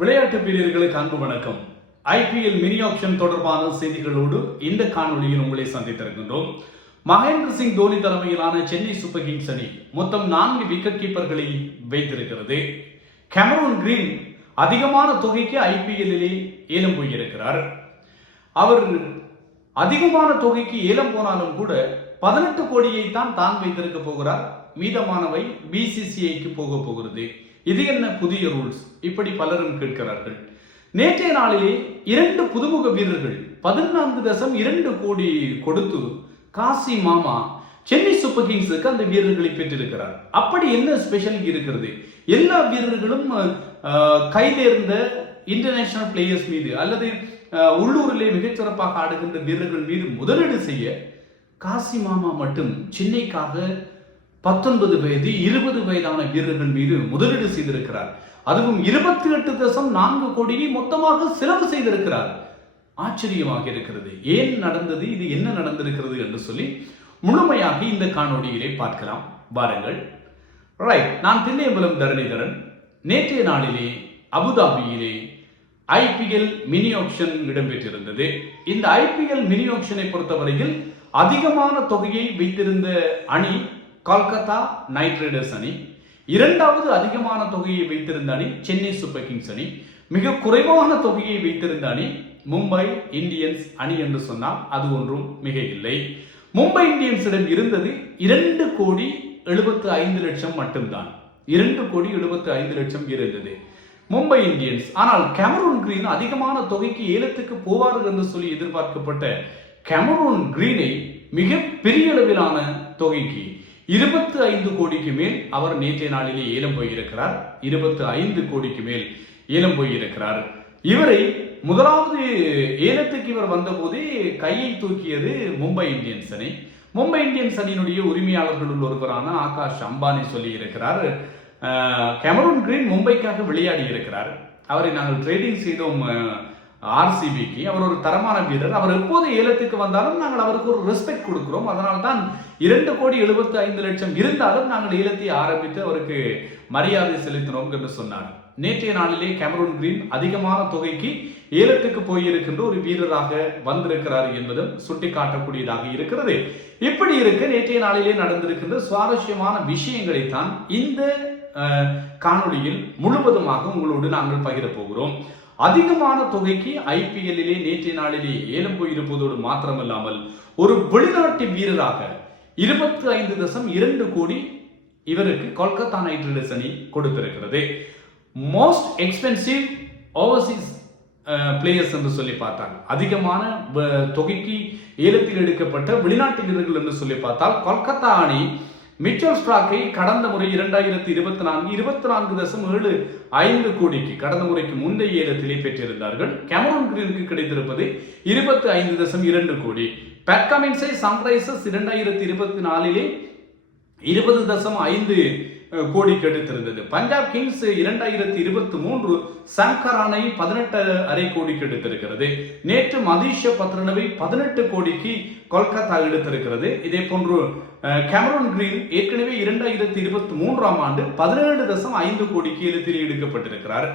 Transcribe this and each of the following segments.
விளையாட்டு பிரியர்களுக்கு அன்பு வணக்கம். ஐபிஎல் மினி ஆக்ஷன் தொடர்பான செய்திகளோடு இந்த காணொலியில் உங்களை சந்தித்திருக்கின்றோம். மகேந்திர சிங் தோனி தலைமையிலான சென்னை சூப்பர் கிங்ஸ் அணி மொத்தம் 4 விக்கெட் கீப்பர்களை வைத்திருக்கிறது. கேமரூன் கிரீன் அதிகமான தொகைக்கு ஐபிஎல்லிலே ஏலம் போயிருக்கிறார். அவர் அதிகமான தொகைக்கு ஏலம் போனாலும் கூட 18 கோடியை தான் வைத்திருக்க போகிறார். மீதமானவை பிசிசிஐக்கு போக போகிறது. இது என்ன புதிய ரூல்ஸ்? இப்படி பலரும் கேட்கிறார்கள். நேற்றைய நாளிலே 2 புதுமுக வீரர்கள் 14.2 கோடி கொடுத்து காசி மாமா சென்னை சூப்பர் கிங்ஸுக்கு அந்த வீரர்களை பெற்றிருக்கிறார். அப்படி என்ன ஸ்பெஷல் இருக்கிறது? எல்லா வீரர்களும் கைதேர்ந்த இன்டர்நேஷனல் பிளேயர்ஸ் மீது அல்லது உள்ளூரிலே மிகச்சிறப்பாக ஆடுகின்ற வீரர்கள் மீது முதலீடு செய்ய காசி மாமா மட்டும் சென்னைக்காக 19 வயது 20 வயதான வீரர்கள் மீது முதலீடு செய்திருக்கிறார். அதுவும் 28.4 கோடியை மொத்தமாக செலவு செய்திருக்கிறார். ஆச்சரியமாக இருக்கிறது. ஏன் நடந்தது, இது என்ன நடந்திருக்கிறது என்று சொல்லி முழுமையாக இந்த காணொலியிலே பார்க்கலாம். வாருங்கள். ரைட், நான் தில்லையம்பலம் தரணிதரன். நேற்றைய நாளிலே அபுதாபியிலே ஐபிஎல் மினி ஆக்ஷன் இடம்பெற்றிருந்தது. இந்த ஐபிஎல் மினி ஆக்ஷனை பொறுத்தவரையில் அதிகமான தொகையை வைத்திருந்த அணி கொல்கத்தா நைட் ரைடர்ஸ் அணி. இரண்டாவது அதிகமான தொகையை வைத்திருந்த அணி சென்னை சூப்பர் கிங்ஸ் அணி. மிக குறைவான தொகையை வைத்திருந்த அணி மும்பை இந்தியன்ஸ் அணி என்று சொன்னால் அது ஒன்றும் மிக இல்லை. மும்பை இந்தியன்ஸிடம் இருந்தது 2 கோடி 75 லட்சம் மட்டும்தான். 2 கோடி 75 லட்சம் இருந்தது மும்பை இந்தியன்ஸ். ஆனால் கேமரூன் கிரீன் அதிகமான தொகைக்கு ஏலத்துக்கு போவார்கள் என்று சொல்லி எதிர்பார்க்கப்பட்ட கேமரூன் கிரீனை மிக பெரிய அளவிலான தொகைக்கு 25 கோடிக்கு மேல் அவர் நேற்றைய நாளிலே ஏலம் போயிருக்கிறார். 25 கோடிக்கு மேல் ஏலம் போயிருக்கிறார். இவரை முதலாவது ஏலத்துக்கு இவர் வந்தபோதே கையை தூக்கியது மும்பை இந்தியன்ஸ் அணி. மும்பை இந்தியன்ஸ் அணியினுடைய உரிமையாளர்களுள் ஒருவரான ஆகாஷ் அம்பானி சொல்லி இருக்கிறார், கேமரூன் கிரீன் மும்பைக்காக விளையாடி இருக்கிறார். அவரை நாங்கள் ட்ரேடிங் செய்தோம் ஆர்சிபிக்கு. அவர் ஒரு தரமான வீரர். அவர் எப்போது ஏலத்துக்கு வந்தாலும் நாங்கள் அவருக்கு ஒரு ரெஸ்பெக்ட் கொடுக்கிறோம். அதனால் தான் 2 கோடி 75 லட்சம் இருந்தாலும் நாங்கள் ஏலத்தை ஆரம்பித்து அவருக்கு மரியாதை செலுத்தினோம் என்று சொன்னார். நேற்றைய நாளிலே கேமரூன் கிரீன் அதிகமான தொகைக்கு ஏலத்துக்கு போயிருக்கின்ற ஒரு வீரராக வந்திருக்கிறார் என்பதும் சுட்டிக்காட்டக்கூடியதாக இருக்கிறது. இப்படி இருக்க நேற்றைய நாளிலே நடந்திருக்கின்ற சுவாரஸ்யமான விஷயங்களைத்தான் இந்த காணொலியில் முழுவதுமாக உங்களோடு நாங்கள் பகிர போகிறோம். அதிகமான தொகைக்கு ஐபிஎல்லிலே நேற்றைய நாளிலே ஏலம் போயிருப்பதோடு மாத்திரமல்லாமல் ஒரு வெளிநாட்டு வீரராக 25.2 கோடி இவருக்கு கொல்கத்தா நைட் ரைடர்ஸ் அணி கொடுத்திருக்கிறது. மோஸ்ட் எக்ஸ்பென்சிவ் ஓவர்சீஸ் பிளேயர்ஸ் என்று சொல்லி பார்த்தால், அதிகமான தொகைக்கு ஏலத்தில் எடுக்கப்பட்ட வெளிநாட்டு வீரர்கள் என்று சொல்லி பார்த்தால் கொல்கத்தா அணி மிச்சல் ஸ்டார்க்கை கடந்த முறை 2024 24.75 கோடிக்கு கடந்த முறைக்கு முந்தைய ஏலத்திலே பெற்றிருந்தார்கள். கேமரூன் கிரீனுக்கு கிடைத்திருப்பது 25.2 கோடி. பேட் கமின்ஸை சன்ரைசர்ஸ் 2024 20.5 கோடிக்கு எடுத்திருந்தது. பஞ்சாப் கிங்ஸ் 2023 சங்கரானை 18.5 கோடிக்கு எடுத்திருக்கிறது. நேற்று மதீஷ பத்ரனவை 18 கோடிக்கு கொல்கத்தா எடுத்திருக்கிறது. இதே போன்று கேமரூன் கிரீன் ஏற்கனவே 2023 ஆண்டு 17.5 கோடிக்கு ஏலத்தில் எடுக்கப்பட்டிருக்கிறார்.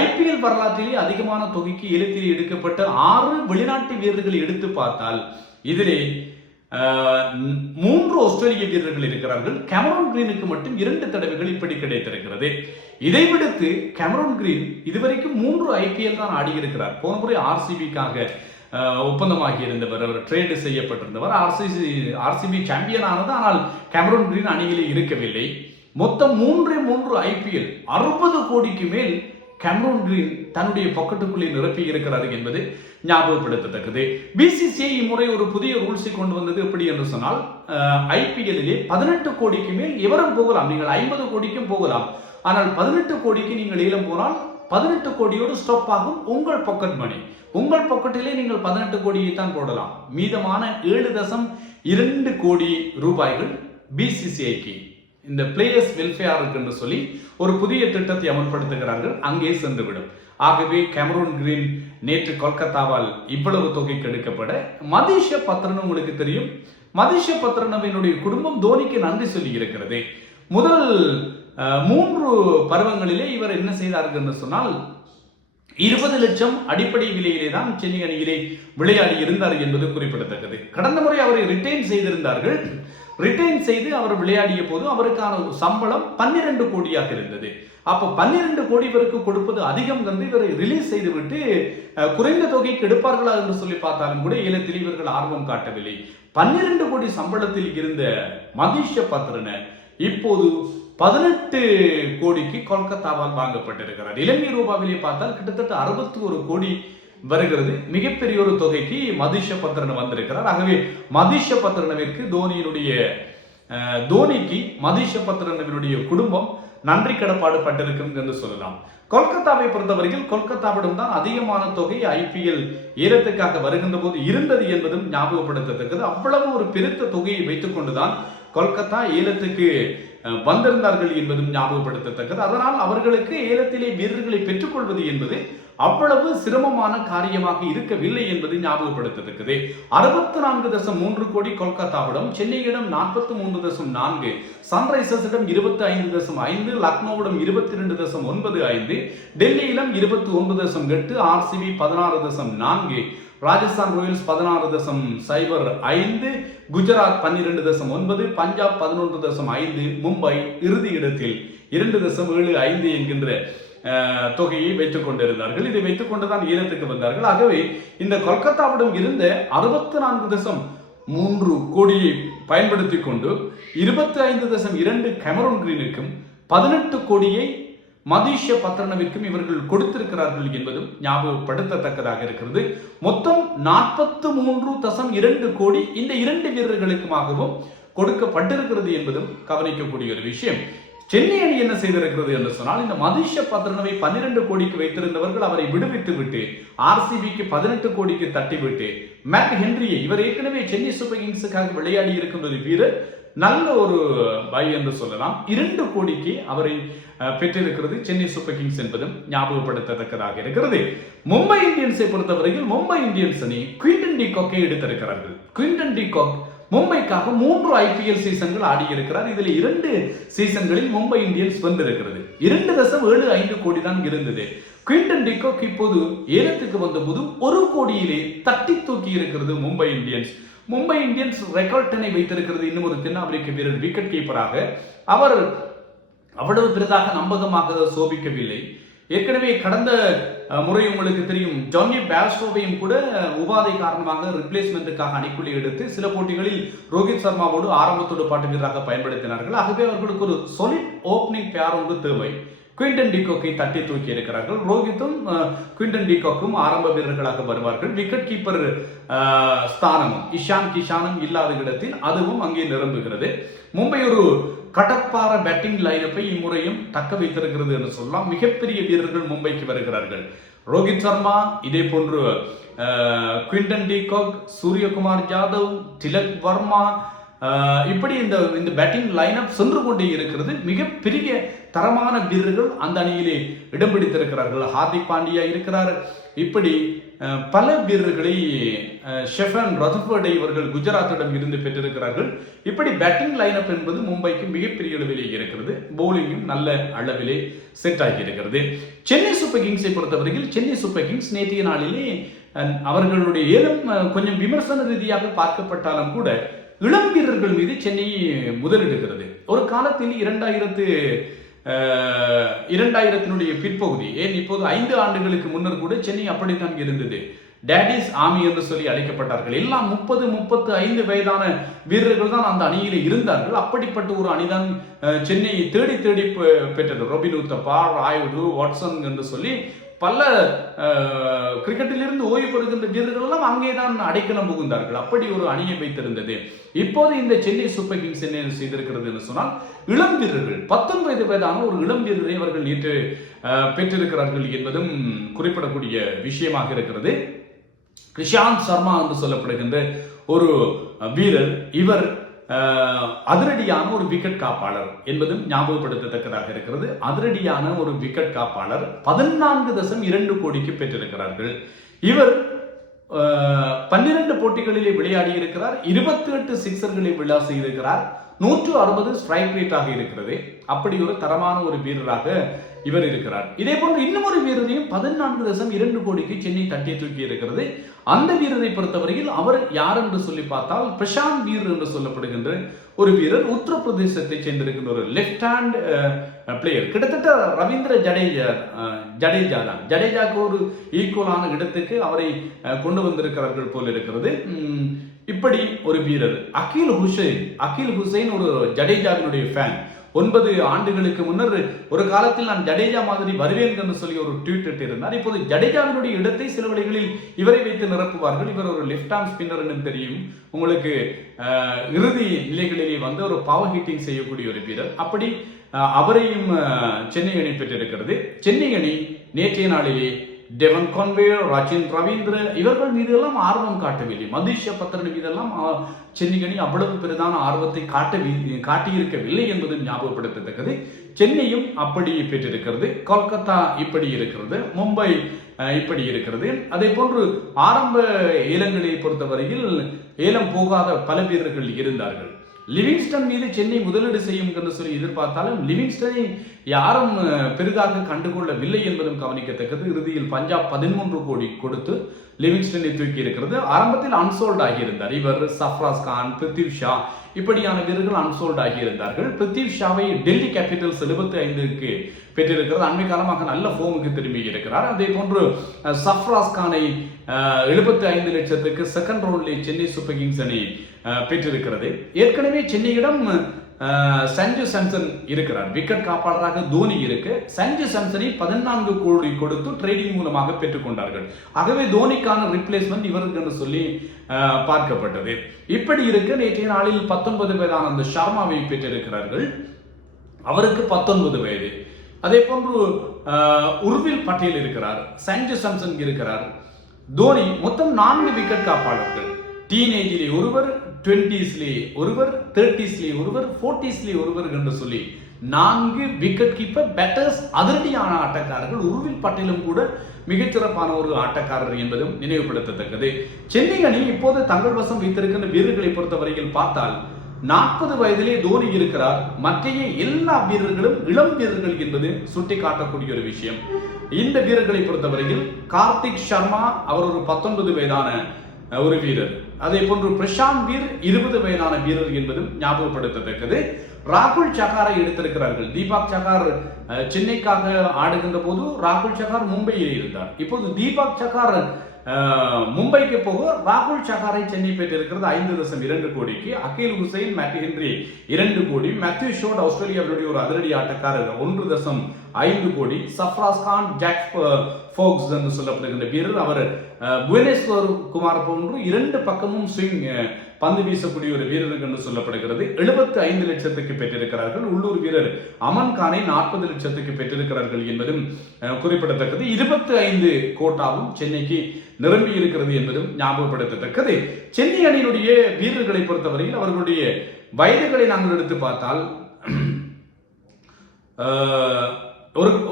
ஐபிஎல் வரலாற்றிலே அதிகமான தொகைக்கு ஏலத்தில் எடுக்கப்பட்ட 6 வெளிநாட்டு வீரர்களை எடுத்து பார்த்தால் இதிலே 3 ஆஸ்திரேலிய வீரர்கள் இருக்கிறார்கள். கேமரூன் கிரீனுக்கு மட்டும் 2 தடவைகள் இப்படி கிடைத்திருக்கிறது. இதை விடுத்து கேமரூன் கிரீன் இதுவரைக்கும் 3 ஐபிஎல் தான் ஆடி இருக்கிறார். போன முறை ஆர்சிபிக்காக ஒப்பந்தமாகி இருந்தவர், அவர் ட்ரேடு செய்யப்பட்டிருந்தவர். ஆர்சிபி சாம்பியன் ஆனது, ஆனால் கேமரூன் கிரீன் அணியிலே இருக்கவில்லை. மொத்தம் 3 ஐபிஎல் 60 கோடிக்கு மேல் கேமரூன் கிரீன் தன்னுடைய பாக்கெட்டுக்குள்ளே நிரப்பி இருக்கிறார் என்பது ஞாபகப்படுத்தத்தக்கது. பிசிசிஐ இம்முறை ஒரு புதிய ரூல்ஸை கொண்டு வந்தது எப்படி என்று சொன்னால், ஐபிஎல்லிலே 18 கோடிக்கு மேல் எவரும் போகலாம். நீங்கள் 50 கோடிக்கும் போகலாம். ஆனால் 18 கோடிக்கு நீங்கள் ஏலம் போனால் 18 கோடியோடு ஸ்டாப் ஆகும் உங்கள் பாக்கெட் மணி. உங்கள் பாக்கெட்டிலே நீங்கள் 18 கோடியை தான் போடலாம். மீதமான 7.2 கோடி ரூபாய்கள் பிசிசிஐக்கு இந்த பிளேயர்ஸ் வெல்ஃபேர் என்று சொல்லி ஒரு புதிய திட்டத்தை அமல்படுத்துகிறார்கள், அங்கே சென்றுவிடும். ஆகவே கேமரூன் கிரீன் நேற்று கொல்கத்தாவால் இவ்வளவு தொகைக்கு எடுக்கப்பட, மதீஷ பத்ரன் உங்களுக்கு தெரியும், மதீஷ பத்ரனவினுடைய குடும்பம் தோனிக்கு நன்றி சொல்லி இருக்கிறது. முதல் 3 பருவங்களிலே இவர் என்ன செய்தார்கள் என்று சொன்னால், 20 லட்சம் அடிப்படை விலையிலே தான் சென்னை அணியிலே விளையாடி இருந்தார் என்பது குறிப்பிடத்தக்கது. கடந்த முறை அவரை ரிட்டைன் செய்திருந்தார்கள். ரிட்டைன் செய்து அவர் விளையாடிய போது அவருக்கான சம்பளம் 12 கோடியாக இருந்தது. அப்ப 12 கோடி இவருக்கு கொடுப்பது அதிகம் என்று இவரை ரிலீஸ் செய்துவிட்டு குறைந்த தொகைக்கு எடுப்பார்களா என்று சொல்லி பார்த்தாலும் கூட ஏலத்தில் இவர்கள் ஆர்வம் காட்டவில்லை. 12 கோடி சம்பளத்தில் இருந்த மதீஷ பத்ரன இப்போது 18 கோடிக்கு கொல்கத்தாவால் வாங்கப்பட்டிருக்கிறார். இலங்கை ரூபாவிலே பார்த்தால் கிட்டத்தட்ட 61 கோடி வருகிறது. மிகப்பெரிய ஒரு தொகைக்கு மதீஷ பத்ரன் வந்திருக்கிறார். ஆகவே மதீஷ பத்ரனவிற்கு தோனிக்கு மதீஷ பத்ரனவினுடைய குடும்பம் நன்றி கடப்பாடு பட்டிருக்கும் என்று சொல்லலாம். கொல்கத்தாவை பொறுத்தவரையில் கொல்கத்தாவிடம் தான் அதிகமான தொகை ஐபிஎல் ஏலத்துக்காக வருகின்ற போது இருந்தது என்பதும் ஞாபகப்படுத்தத்தக்கது. அவ்வளவு ஒரு பெருத்த தொகையை வைத்துக் கொண்டுதான் கொல்கத்தா ஏலத்துக்கு வந்திருந்தார்கள் என்பதும் ஞாபகப்படுத்தத்தக்கது. அதனால் அவர்களுக்கு ஏலத்திலே வீரர்களை பெற்றுக்கொள்வது என்பது அவ்வளவு சிரமமான காரியமாக இருக்கவில்லை என்பது ஞாபகப்படுத்தத்தக்கது. 64.3 கோடி கொல்கத்தாவிடம், சென்னையிடம் 43.4, சன்ரைசர்ஸிடம் 25.5, லக்னோவிடம் 22.95, டெல்லியிடம் 29.8, ஆர்சிபி 16.4, ராஜஸ்தான் ராயல்ஸ் 16.05, குஜராத் 12.9, பஞ்சாப் 11.5, மும்பை இறுதி இடத்தில் 2.75 என்கின்ற தொகையை வைத்துக் கொண்டிருந்தார்கள். இதை வைத்துக் கொண்டுதான் ஏலத்துக்கு வந்தார்கள். ஆகவே இந்த கொல்கத்தாவிடம் இருந்த 64.3 கோடியை பயன்படுத்தி கொண்டு 25.2 கேமரூன் கிரீனுக்கும் 18 கோடியை மதீஷ பத்ரனவிற்கும் இவர்கள் கொடுத்திருக்கிறார்கள் என்பதும் ஞாபகப்படுத்தத்தக்கதாக இருக்கிறது. மொத்தம் 43.2 கோடி இந்த 2 வீரர்களுக்குமாகவும் கொடுக்கப்பட்டிருக்கிறது என்பதும் கவனிக்கக்கூடிய ஒரு விஷயம். சென்னை அணி என்ன செய்திருக்கிறது என்று சொன்னால், இந்த மதீஷ பத்ரனவை 12 கோடிக்கு வைத்திருந்தவர்கள் அவரை விடுவித்து விட்டு ஆர்சிபிக்கு 18 கோடிக்கு தட்டிவிட்டு மேக் ஹென்ரியை, இவர் ஏற்கனவே சென்னை சூப்பர் கிங்ஸுக்காக விளையாடி இருக்கின்ற வீரர், நல்ல ஒரு பை என்று சொல்லலாம், 2 கோடிக்கு அவரை பெற்றிருக்கிறது சென்னை சூப்பர் கிங்ஸ் என்பதும் ஞாபகப்படுத்தத்தக்கதாக இருக்கிறது. மும்பை இந்தியன்ஸை பொறுத்தவரையில் மும்பை இந்தியன்ஸ் அணி குவிண்டன் டி காக்கை எடுத்திருக்கிறார்கள். குவிண்டன் டி காக் மும்பைக்காக 3 ஐபிஎல் சீசன்கள் ஆடி இருக்கிறார். இதில் 2 சீசன்களில் மும்பை இந்தியன்ஸ் வென்றிருக்கிறது. 2.75 கோடி தான் இருந்தது. குவிண்டன் டி காக் இப்போது ஏலத்துக்கு வந்தபோது 1 கோடியிலே தட்டி தூக்கி இருக்கிறது மும்பை இந்தியன்ஸ். மும்பை இந்தியன்ஸ் ரெக்கார்டனை வைத்திருக்கிறது. இன்னும் ஒரு தென்னாப்பிரிக்க வீரர் விக்கெட் கீப்பராக. அவர் அவ்வளவு பெரிதாக நம்பகமாக சோபிக்கவில்லை. ஏற்கனவே கடந்த முறை உங்களுக்கு தெரியும், ஜானி பேஸ்டோவையும் கூட உபாதை காரணமாக ரிப்ளேஸ்மெண்ட்டுக்காக அணிக்குள்ளே எடுத்து சில போட்டிகளில் ரோஹித் சர்மாவோடு ஆரம்பத்தோடு பாட்டு வீரராக பயன்படுத்தினார்கள். ஆகவே அவர்களுக்கு ஒரு சாலிட் ஓப்பனிங் பேர் ஒன்று தேவை. குவிண்டன் டி காக்கை தட்டி தூக்கி இருக்கிறார்கள். ரோஹித்தும் குவிண்டன் டி காக்கும் ஆரம்ப வீரர்களாக வருவார்கள். விக்கெட் கீப்பர் ஸ்தானமும் இஷான் கிஷானும் இல்லாத இடத்தில் அதுவும் அங்கே நிரம்புகிறது. மும்பை ஒரு கடப்பார பேட்டிங் லைனப்பை இம்முறையும் தக்க வைத்திருக்கிறது என்று சொல்லலாம். மிகப்பெரிய வீரர்கள் மும்பைக்கு வருகிறார்கள். ரோஹித் சர்மா, இதே போன்று Quinton de Kock, Suryakumar Yadav, Tilak Varma, இப்படி இந்த பேட்டிங் லைனப் சென்று கொண்டே இருக்கிறது. மிகப்பெரிய தரமான வீரர்கள் அந்த அணியிலே இடம் பிடித்திருக்கிறார்கள். ஹார்திக் பாண்டியா இருக்கிறார். இப்படி பல வீரர்களை ஷெஃபன் ரதர்ஃபோர்டை இவர்கள் குஜராத்திடம் இருந்து பெற்றிருக்கிறார்கள். இப்படி பேட்டிங் லைனப் என்பது மும்பைக்கு மிகப்பெரிய அளவிலே இருக்கிறது. பவுலிங்கும் நல்ல அளவிலே செட் ஆகி இருக்கிறது. சென்னை சூப்பர் கிங்ஸை பொறுத்தவரையில் சென்னை சூப்பர் கிங்ஸ் நேற்றைய நாளிலே அவர்களுடைய ஏலம் கொஞ்சம் விமர்சன ரீதியாக பார்க்கப்பட்டாலும் கூட இளம் வீரர்கள் மீது சென்னை முதலிடுகிறது. ஒரு காலத்தில் 2000 பிற்பகுதி, ஏன் இப்போது 5 ஆண்டுகளுக்கு முன்னர் கூட சென்னை அப்படித்தான் இருந்தது. டேடிஸ் ஆர்மி என்று சொல்லி அழைக்கப்பட்டார்கள். எல்லாம் 30-35 வயதான வீரர்கள் தான் அந்த அணியில் இருந்தார்கள். அப்படிப்பட்ட ஒரு அணிதான் சென்னையை தேடி தேடி பெற்றது. ரொபின் உத்தப்பா, ராயுடு, வாட்சன் என்று சொல்லி பல கிரிக்கெட்டிலிருந்து ஓய்வு பெறுகின்ற வீரர்கள் எல்லாம் அங்கேதான் அடைக்கலம் புகுந்தார்கள். அப்படி ஒரு அணியை வைத்திருந்தது. இப்போது இந்த சென்னை சூப்பர் கிங்ஸ் என்ன செய்திருக்கிறது என்று சொன்னால், இளம் வீரர்கள் 19 வயதான ஒரு இளம் வீரரை அவர்கள் நேற்று பெற்றிருக்கிறார்கள் என்பதும் குறிப்பிடக்கூடிய விஷயமாக இருக்கிறது. கிருஷாந்த் சர்மா என்று சொல்லப்படுகின்ற ஒரு வீரர், இவர் அதிரடியான ஒரு விக்கெட் காப்பாளர் என்பதும் ஞாபகப்படுத்தத்தக்கதாக இருக்கிறது. அதிரடியான ஒரு விக்கெட் காப்பாளர் 14.2 கோடிக்கு பெற்றிருக்கிறார்கள். இவர் 12 போட்டிகளிலே விளையாடி இருக்கிறார். 28 சிக்ஸர்களை விழா செய்திருக்கிறார். 160 ஸ்ட்ரைக் ரேட்டாக இருக்கிறது. அப்படி ஒரு தரமான ஒரு வீரராக இவர் இருக்கிறார். இதே போன்று இன்னும் ஒரு வீரரையும் 14.2 கோடிக்கு சென்னை தட்டி தூக்கி இருக்கிறது. அந்த வீரரை பொறுத்தவரையில் அவர் யார் என்று சொல்லி பார்த்தால் பிரசாந்த் வீர் என்று சொல்லப்படுகின்ற ஒரு வீரர், உத்தரப்பிரதேசத்தை சேர்ந்திருக்கின்ற ஒரு லெப்ட் ஹேண்ட் பிளேயர். கிட்டத்தட்ட ரவீந்திர ஜடேஜா தான், ஜடேஜாக்கு ஒரு ஈக்குவலான இடத்துக்கு அவரை கொண்டு வந்திருக்கிறார்கள் போல் இருக்கிறது. இப்படி ஒரு வீரர் அகில் ஹுசைன் ஒரு ஜடேஜாவினுடைய ஃபேன். 9 ஆண்டுகளுக்கு முன்னர் ஒரு காலத்தில் நான் ஜடேஜா மாதிரி வருவேன் என்று சொல்லி ஒரு ட்வீட் இட்டிருந்தார். இப்போது ஜடேஜாவினுடைய இடத்தை சில வழிகளில் இவரை வைத்து நிரப்புவார்கள். இவர் ஒரு லெஃப்ட் ஆர்ம் ஸ்பின்னர் என்று தெரியும் உங்களுக்கு. இறுதி நிலைகளிலே வந்து ஒரு பவர் ஹிட்டிங் செய்யக்கூடிய ஒரு வீரர். அப்படி அவரையும் சென்னை அணி பெற்றிருக்கிறது. சென்னை அணி நேற்றைய நாளிலே டெவன் கான்வே, ராஜின் ரவீந்திர இவர்கள் மீதெல்லாம் ஆர்வம் காட்டவில்லை. மதிஷ பத்திரன் மீதெல்லாம் சென்னை அணி அவ்வளவு பெரிதான ஆர்வத்தை காட்டியிருக்கவில்லை என்பது ஞாபகப்படுத்தத்தக்கது. சென்னையும் அப்படி பெற்றிருக்கிறது, கொல்கத்தா இப்படி இருக்கிறது, மும்பை இப்படி இருக்கிறது. அதே போன்று ஆரம்ப ஏலங்களை பொறுத்தவரையில் ஏலம் போகாத பல வீரர்கள் இருந்தார்கள். லிவிங்ஸ்டன் மீது சென்னை முதலீடு செய்யும் என்று சொல்லி எதிர்பார்த்தாலும் லிவிங்ஸ்டனை யாரும் பெரிதாக கண்டுகொள்ளவில்லை என்பதும் கவனிக்கத்தக்கது. இறுதியில் பஞ்சாப் 13 கோடி கொடுத்து லிவிங்ஸ்டனை தூக்கி இருக்கிறது. ஆரம்பத்தில் அன்சோல்ட் ஆகியிருந்தார் இவர். சஃப்ராஸ் கான், பிருத்திவ் ஷா இப்படியான வீரர்கள் அன்சோல்ட் ஆகியிருந்தார்கள். பிருத்திவ் ஷாவை டெல்லி கேபிட்டல்ஸ் 75க்கு பெற்றிருக்கிறது. அண்மை காலமாக நல்ல ஃபோமுக்கு திரும்பி இருக்கிறார். அதே போன்று சஃப்ராஸ் கானை 75 லட்சத்துக்கு செகண்ட் ரவுண்டில் சென்னை சூப்பர் கிங்ஸ் அணி பெற்றிருக்கிறது. ஏற்கனவே சென்னையிடம் சஞ்சு சாம்சன் இருக்கிறார், விக்கெட் காப்பாளராக தோனி இருக்கு. சஞ்சு சாம்சனை 14 கோடி கொடுத்து ட்ரேடிங் மூலமாக பெற்றுக்கொண்டார்கள். ஆகவே தோனிக்கான ரிப்ளேஸ்மெண்ட் இவருக்கு என்று சொல்லி பார்க்கப்பட்டது. இப்படி இருக்க நேற்றைய நாளில் 19 வயதான அந்த ஷர்மாவை பெற்றிருக்கிறார்கள். அவருக்கு 19 வயது. அதே போன்று உர்வில் பட்டேல் இருக்கிறார், சஞ்சு சாம்சன் இருக்கிறார், தோனி. மொத்தம் 4 விக்கெட் காப்பாளர்கள். டீனேஜிலே ஒருவர், 20ஸ்லே ஒருவர், 30ஸ்லே ஒருவர், 40ஸ்லே ஒருவர் என்று சொல்லி 4 விக்கெட் கீப்பர் பேட்டர்ஸ், அதிரடியான ஆட்டக்காரர்கள். உருவில் பட்டேலும் கூட மிகச்சிறப்பான ஒரு ஆட்டக்காரர் என்பதும் நினைவுபடுத்தத்தக்கது. சென்னை அணி இப்போது தங்கள் வசம் வைத்திருக்கின்ற வீரர்களை பொறுத்தவரையில் பார்த்தால் 40 வயதிலே தோனி இருக்கிறார். மற்ற எல்லா வீரர்களும் இளம் வீரர்கள் என்பது சுட்டி காட்டக்கூடிய ஒரு விஷயம். இந்த வீரர்களை பொறுத்தவரையில் கார்த்திக் சர்மா அவர் ஒரு 19 வயதான ஒரு வீரர். அதே போன்று பிரசாந்த் வீர் 20 வயதான வீரர் என்பதும் ஞாபகப்படுத்தத்தக்கது. ராகுல் சகாரை எடுத்திருக்கிறார்கள். தீபக் சகார் சென்னைக்காக ஆடுகின்ற போது ராகுல் சகார் மும்பையில் இருந்தார். இப்போது தீபக் சகார் மும்பைக்கு போக ராகுல் சகாரை சென்னை பெற்றிருக்கிறது 5.2 கோடிக்கு. அகில் ஹுசைன், மேட் ஹென்றி 2 கோடி. மேத்யூ ஷோட் ஆஸ்திரேலியாவுடைய ஒரு அதிரடி ஆட்டக்காரர் 1.5 கோடி. சஃப்ராஸ் கான், ஜாக் ஃபோக்ஸ் என்று சொல்லப்படுகின்ற வீரர். அவர் புவனேஸ்வர் குமார் போன்று 2 பக்கமும் ஸ்விங் பந்து வீசக்கூடிய ஒரு வீரருக்கு என்று சொல்லப்படுகிறது. 75 லட்சத்துக்கு பெற்றிருக்கிறார்கள். உள்ளூர் வீரர் அமன் கானை 40 லட்சத்துக்கு பெற்றிருக்கிறார்கள் என்பதும் குறிப்பிடத்தக்கது. 25 கோட்டாவும் சென்னைக்கு நிரம்பி இருக்கிறது என்பதும் ஞாபகப்படுத்தத்தக்கது. சென்னை அணியினுடைய வீரர்களை பொறுத்தவரையில் அவர்களுடைய வயதுகளை நாங்கள் எடுத்து பார்த்தால்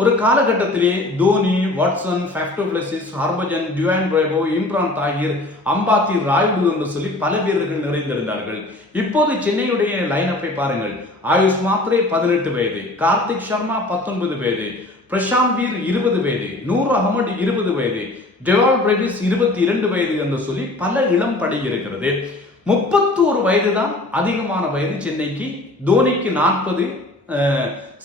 ஒரு காலகட்டத்திலே Dhoni, Watson, Faf to Plessis, Harbhajan, Dwayne Bravo, Imran Tahir, Ambati Rayudu என்று சொல்லி பல வீரர்கள் நிறைந்திருந்தார்கள். இப்போது சென்னையுடைய லைனப்பை பாருங்கள். ஆயுஷ் மாத்ரே 18 வயது, கார்த்திக் சர்மா 19 வயது, பிரசாந்த் வீர் 20 வயது, நூர் அகமது 20 வயது, டெவால் பிரெவிஸ் 22 வயது என்று சொல்லி பல இளம் படை இருக்கிறது. 31 வயது தான் அதிகமான வயது சென்னைக்கு. தோனிக்கு 40,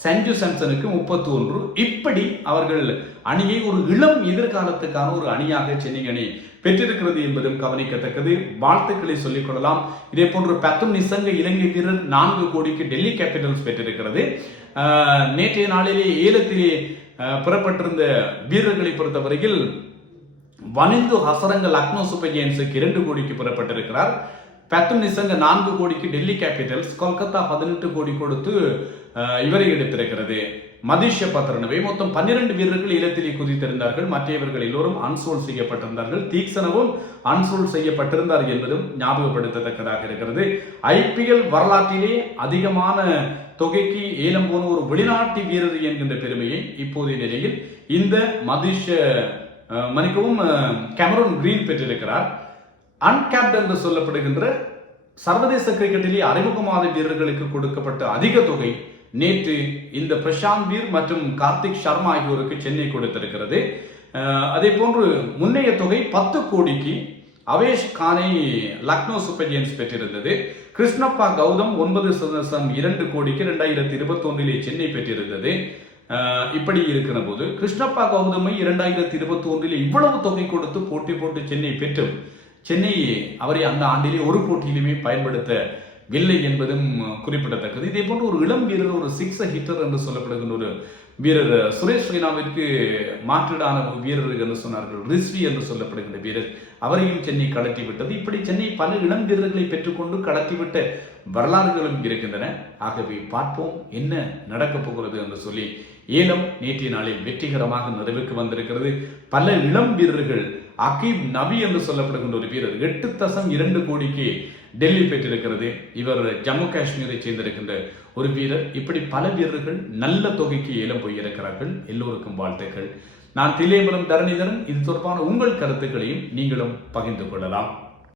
சஞ்சு சாம்சனுக்கு 31. இப்படி அவர்கள் அணியை ஒரு இளம் எதிர்காலத்துக்கான ஒரு அணியாக சென்னை அணி பெற்றிருக்கிறது என்பதும் கவனிக்கத்தக்கது. வாழ்த்துக்களை சொல்லிக் கொள்ளலாம். இதே போன்று பத்தும் நிசங்க இலங்கை வீரர் 4 கோடிக்கு டெல்லி கேபிட்டல்ஸ் பெற்றிருக்கிறது. நேற்றைய நாளிலே ஏலத்திலே பெறப்பட்டிருந்த வீரர்களை பொறுத்தவரையில் வனிந்து ஹசரங்க லக்னோ சூப்பர் ஜெயின்ஸுக்கு 2 கோடிக்கு பெறப்பட்டிருக்கிறார். பத்தும் நிசங்க 4 கோடிக்கு டெல்லி கேபிட்டல்ஸ். கொல்கத்தா 18 கோடி கொடுத்து இவரை எடுத்திருக்கிறது. மதிஷ பத்ரனவை. மொத்தம் 12 வீரர்கள் இல்லத்திலே குதித்திருந்தார்கள். மற்றவர்கள் எல்லோரும் அன்சோல்ட் செய்யப்பட்டிருந்தார்கள். தீக்ஷணவும் அன்சோல்ட் செய்யப்பட்டிருந்தார் என்பதும் ஞாபகப்படுத்தத்தக்கதாக இருக்கிறது. ஐபிஎல் வரலாற்றிலே அதிகமான தொகைக்கு ஏலம் போன ஒரு வெளிநாட்டு வீரர் என்கின்ற பெருமையை இப்போதைய நிலையில் இந்த கேமரூன் கிரீன் பெற்றிருக்கிறார். அன்கேப்ட் என்று சொல்லப்படுகின்ற சர்வதேச கிரிக்கெட்டிலே அறிமுகமான வீரர்களுக்கு கொடுக்கப்பட்ட அதிக தொகை நேற்று இந்த பிரசாந்த் வீர் மற்றும் கார்த்திக் சர்மா ஆகியோருக்கு சென்னை கொடுத்திருக்கிறது. அதே போன்று முன்னைய தொகை 10 கோடிக்கு அவேஷ் கானை லக்னோ சூப்பர் ஜெயின்ஸ் பெற்றிருந்தது. கிருஷ்ணப்பா கௌதம் 9.2 கோடிக்கு 2021 சென்னை பெற்றிருந்தது. இப்படி இருக்கிற போது கிருஷ்ணப்பா கௌதமை 2021 இவ்வளவு தொகை கொடுத்து போட்டி போட்டு சென்னை பெற்றும் சென்னை அவரை அந்த ஆண்டிலே ஒரு போட்டியிலுமே பயன்படுத்தவில்லை என்பதும் குறிப்பிடத்தக்கது. இதே போன்று ஒரு இளம் வீரர், ஒரு 6 ஹிட்டர் என்று சொல்லப்படுகின்ற ஒரு வீரர் சுரேஷ் ரெய்னாவிற்கு மாற்றீடான ஒரு வீரர் என்று சொன்னார்கள். ரிஸ்வி என்று சொல்லப்படுகின்ற வீரர், அவரையும் சென்னை கடத்தி விட்டது. இப்படி சென்னை பல இளம் வீரர்களை பெற்றுக்கொண்டு கடத்திவிட்ட வரலாறுகளும் இருக்கின்றன. ஆகவே பார்ப்போம் என்ன நடக்கப் போகிறது என்று சொல்லி ஏலம் நேற்றைய நாளில் வெற்றிகரமாக நிறைவுக்கு வந்திருக்கிறது. பல இளம் வீரர்கள், அகீப் நபி என்று சொல்லப்படுகின்ற ஒரு வீரர் 8.2 கோடிக்கு டெல்லி பெற்றிருக்கிறது. இவர் ஜம்மு காஷ்மீரை சேர்ந்திருக்கின்ற ஒரு வீரர். இப்படி பல வீரர்கள் நல்ல தொகைக்கு ஏலம் போயிருக்கிறார்கள். எல்லோருக்கும் வாழ்த்துக்கள். நான் தில்லையம்பலம் தரணிதரன். இது தொடர்பான உங்கள் கருத்துக்களையும் நீங்களும் பகிர்ந்து கொள்ளலாம்.